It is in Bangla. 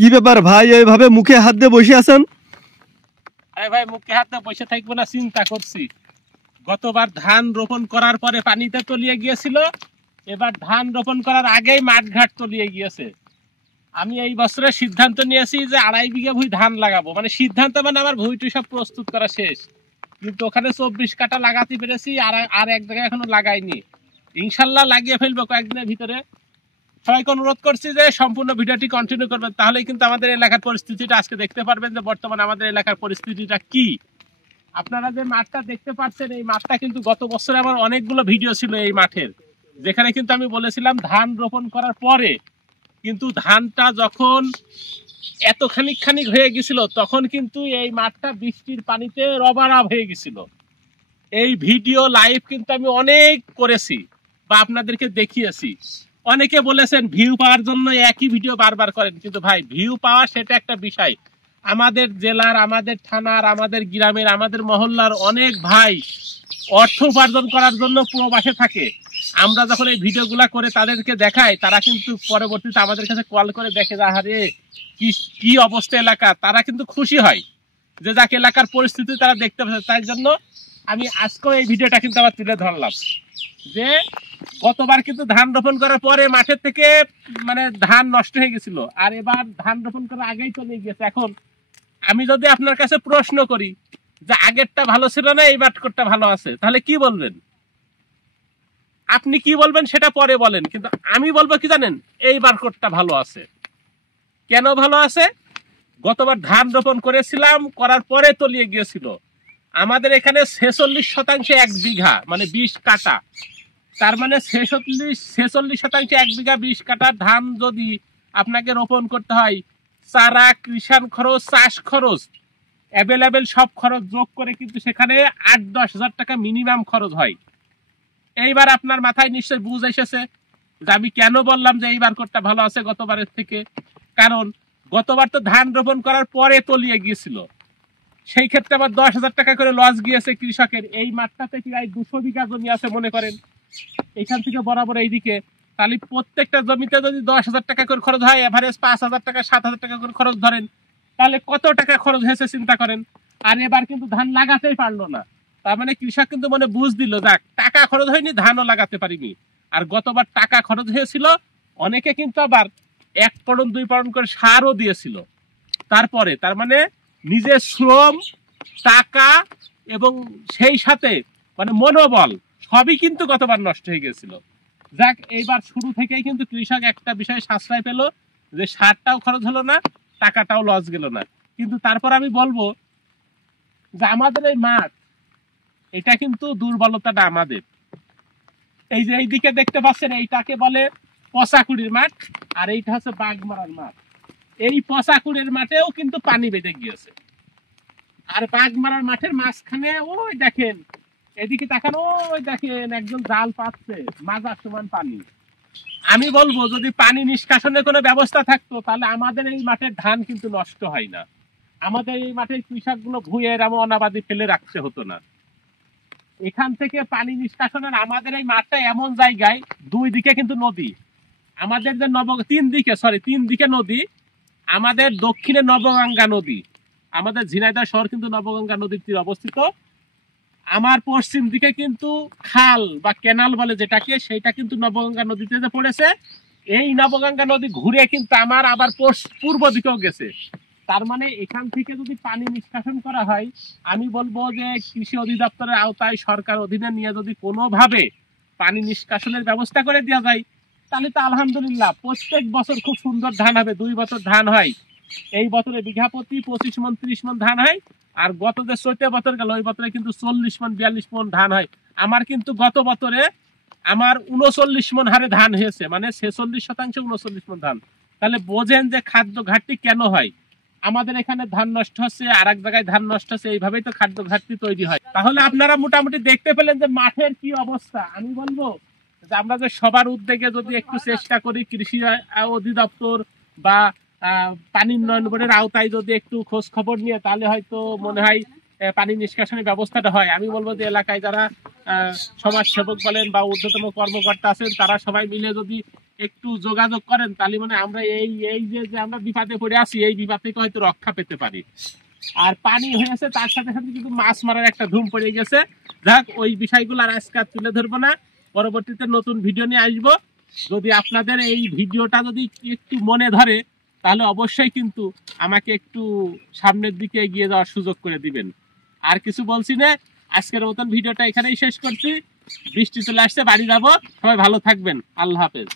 কি ব্যাপার ভাই, এইভাবে মুখে হাত দিয়ে বসে আছেন? আরে ভাই, মুখে হাত দিয়ে বসে থাকবো না, চিন্তা করছি। গতবার ধান রোপণ করার পরে পানিতে তলিয়ে গিয়েছিল, এবার ধান রোপণ করার আগেই মাঠঘাট তলিয়ে গিয়েছে। আমি এই বছরে সিদ্ধান্ত নিয়েছি যে 2.5 বিঘা ভুঁই ধান লাগাবো। মানে সিদ্ধান্ত মানে আমার ভুঁইটি সব প্রস্তুত করা শেষ, কিন্তু ওখানে 24 কাঠা লাগাতে পেরেছি, আর এক জায়গায় এখনো লাগাইনি। ইনশাল্লাহ লাগিয়ে ফেলবো কয়েকদিনের ভিতরে। সবাইকে অনুরোধ করছি যে সম্পূর্ণ ভিডিওটি কন্টিনিউ করবেন, তাহলেই কিন্তু আমাদের এলাকার পরিস্থিতিটা আজকে দেখতে পারবেন যে বর্তমানে আমাদের এলাকার পরিস্থিতিটা কি। আপনারা যে মাঠটা দেখতে পাচ্ছেন, এই মাঠটা কিন্তু গত বছরে আমার অনেকগুলো ভিডিও ছিল এই মাঠের, যেখানে কিন্তু আমি বলেছিলাম ধান রোপণ করার পরে কিন্তু ধানটা যখন এত খানিক হয়ে গেছিল, তখন কিন্তু এই মাঠটা বৃষ্টির পানিতে রবারাব হয়ে গেছিল। এই ভিডিও লাইভ কিন্তু আমি অনেক করেছি বা আপনাদেরকে দেখিয়েছি। অনেকে বলেছেন ভিউ পাওয়ার জন্য একই ভিডিও বারবার করেন, কিন্তু ভাই ভিউ পাওয়া সেটা একটা বিষয়। আমাদের জেলার, আমাদের থানার, আমাদের গ্রামের, আমাদের মহল্লার অনেক ভাই অর্থ উপার্জন করার জন্য প্রবাসে থাকে। আমরা যখন এই ভিডিওগুলা করে তাদেরকে দেখাই, তারা কিন্তু পরবর্তীতে আমাদের কাছে কল করে দেখে যে আরে কি অবস্থা এলাকা, তারা কিন্তু খুশি হয় যে যাক এলাকার পরিস্থিতি তারা দেখতে পাচ্ছে। তাই জন্য আমি আজকেও এই ভিডিওটা কিন্তু আবার তুলে ধরলাম যে গতবার কিন্তু ধান রোপণ করার পরে মাঠের থেকে মানে ধান নষ্ট হয়ে গেছিল, আর এবার ধান রোপণ করার আগেই চলে গিয়েছে। এখন আমি যদি আপনার কাছে প্রশ্ন করি যে আগেরটা ভালো ছিল না এই বাটকরটা ভালো আছে, তাহলে কি বলবেন? আপনি কি বলবেন সেটা পরে বলেন, কিন্তু আমি বলবো কি জানেন, এই বাটকরটা ভালো আছে। কেন ভালো আছে? গতবার ধান রোপণ করেছিলাম, করার পরে তলিয়ে গিয়েছিল। আমাদের এখানে 46% 1 বিঘা মানে 20 কাঠা, তার মানে 46% 1 বিঘা 20 কাঠা ধান যদি আপনাকে রোপণ করতে হয়, চারা, কৃষাণ খরচ, চাষ খরচ, অ্যাভেলেবেল সব খরচ যোগ করে কিন্তু সেখানে 8-10 হাজার টাকা মিনিমাম খরচ হয়। এইবার আপনার মাথায় নিশ্চয়ই বুঝ এসেছে যে আমি কেন বললাম যে এইবার করতে ভালো আছে গতবারের থেকে। কারণ গতবার তো ধান রোপণ করার পরে তলিয়ে গিয়েছিল, সেই ক্ষেত্রে আবার 10 হাজার টাকা করে লস গিয়েছে কৃষকের। এই মাঠটাতে প্রায় 200 বিঘা জমি আছে মনে করেন, এখান থেকে বরাবর এইদিকে, তাহলে প্রত্যেকটা জমিতে যদি 10 হাজার টাকা করে খরচ হয়, এভারেজ 5 হাজার টাকা 7 হাজার টাকা করে খরচ ধরেন, তাহলে কত টাকা খরচ হয়েছে চিন্তা করেন। আর এবার কিন্তু ধান লাগাতেই পারলো না, তার মানে কৃষক কিন্তু মনে বুঝ দিল যাক টাকা খরচ হয়নি, ধানও লাগাতে পারিনি। আর গতবার টাকা খরচ হয়েছিল, অনেকে কিন্তু আবার 1 পড়ন 2 পড়ন করে সারও দিয়েছিল। তারপরে তার মানে নিজের শ্রম, টাকা এবং সেই সাথে মানে মনোবল সবই কিন্তু গতবার নষ্ট হয়ে গেছিল। যাক, এইবার শুরু থেকেই কিন্তু কৃষক একটা বিষয় সাশ্রয় পেল যে সারটাও খরচ হলো না, টাকাটাও লস গেল না। কিন্তু তারপর আমি বলবো যে আমাদের এই মাঠ, এটা কিন্তু দুর্বলতাটা আমাদের। এই যে এইদিকে দেখতে পাচ্ছেন, এইটাকে বলে পচাকুড়ির মাঠ, আর এইটা হচ্ছে বাগমারার মাঠ। এই পচাকুড়ির মাঠেও কিন্তু পানি বেঁধে গিয়েছে, আর বাগমারার মাঠের মাঝখানে ওই দেখেন, এদিকে তাকান, ওই দেখেন একজন জাল পাচ্ছে, মাজার সমান পানি। আমি বলবো যদি পানি নিষ্কাশনের কোনো ব্যবস্থা থাকতো, তাহলে আমাদের এই মাঠের ধান কিন্তু নষ্ট হয় না, আমাদের এই মাঠের কৃষকগুলো ভুঁয়ে এরম অনাবাদি ফেলে রাখতে হতো না। এখান থেকে পানি নিষ্কাশনের আমাদের এই মাঠটা এমন জায়গায়, 2 দিকে কিন্তু নদী। আমাদের যে 3 দিকে নদী। আমাদের দক্ষিণে নবগঙ্গা নদী, আমাদের ঝিনাইদহ শহর কিন্তু নবগঙ্গা নদীর তীরে অবস্থিত। আমার পশ্চিম দিকে কিন্তু খাল বা ক্যানাল বলে যেটাকে, সেটা কিন্তু নবগঙ্গা নদীতে যে পড়েছে। এই নবগঙ্গা নদী ঘুরে কিন্তু আমার আবার পূর্ব দিকেও গেছে। তার মানে এখান থেকে যদি পানি নিষ্কাশন করা হয়, আমি বলবো যে কৃষি অধিদপ্তরের আওতায় সরকার অধীনে নিয়ে যদি কোনোভাবে পানি নিষ্কাশনের ব্যবস্থা করে দেওয়া যায়, তাহলে তো আলহামদুলিল্লাহ প্রত্যেক বছর খুব সুন্দর ধান হবে। 2 বছর ধান হয়, এই বছরে বিঘা প্রতি 25 মন 30 মন ধান হয়। আর গত যে 4টে বছর গেল, ওই বছরে কিন্তু 40 মন 42 মন ধান হয়। আমার কিন্তু গত বছরে আমার 39 মন হারে ধান হয়েছে, মানে 46% 39 মন ধান। তাহলে বোঝেন যে খাদ্য ঘাটতি কেন হয়। আমাদের এখানে ধান নষ্ট হচ্ছে, আর এক জায়গায় ধান নষ্ট হচ্ছে, এইভাবেই তো খাদ্য ঘাটতি তৈরি হয়। তাহলে আপনারা মোটামুটি দেখতে পেলেন যে মাঠের কি অবস্থা। আমি বলবো যে আমরা যে সবার উদ্যোগে যদি একটু চেষ্টা করি, কৃষি অধিদপ্তর বা পানি উন্নয়ন বোর্ডের আওতায় যদি একটু খোঁজ খবর নিয়ে, তাহলে হয়তো মনে হয় পানি নিষ্কাশনের ব্যবস্থাটা হয়। আমি বলবো যে এলাকায় যারা সমাজ সেবক বলেন বা ঊর্ধ্বতম কর্মকর্তা আছেন, তারা সবাই মিলে যদি একটু যোগাযোগ করেন, তাহলে মানে আমরা এই এই যে যে আমরা বিপদে পড়ে আছি, এই বিপদ থেকে হয়তো রক্ষা পেতে পারি। আর পানি হয়েছে তার সাথে সাথে কিন্তু মাছ মারার একটা ধুম পড়ে গেছে। যাক, ওই বিষয়গুলো আর আজকে তুলে ধরবো না, পরবর্তীতে নতুন ভিডিও নিয়ে আসবো। যদি আপনাদের এই ভিডিওটা যদি একটু মনে ধরে, তাহলে অবশ্যই কিন্তু আমাকে একটু সামনের দিকে এগিয়ে যাওয়ার সুযোগ করে দিবেন। আর কিছু বলছি না, আজকের মতন ভিডিওটা এখানেই শেষ করছি। বৃষ্টি চলে আসছে, বাড়ি যাবো। সবাই ভালো থাকবেন, আল্লাহ হাফেজ।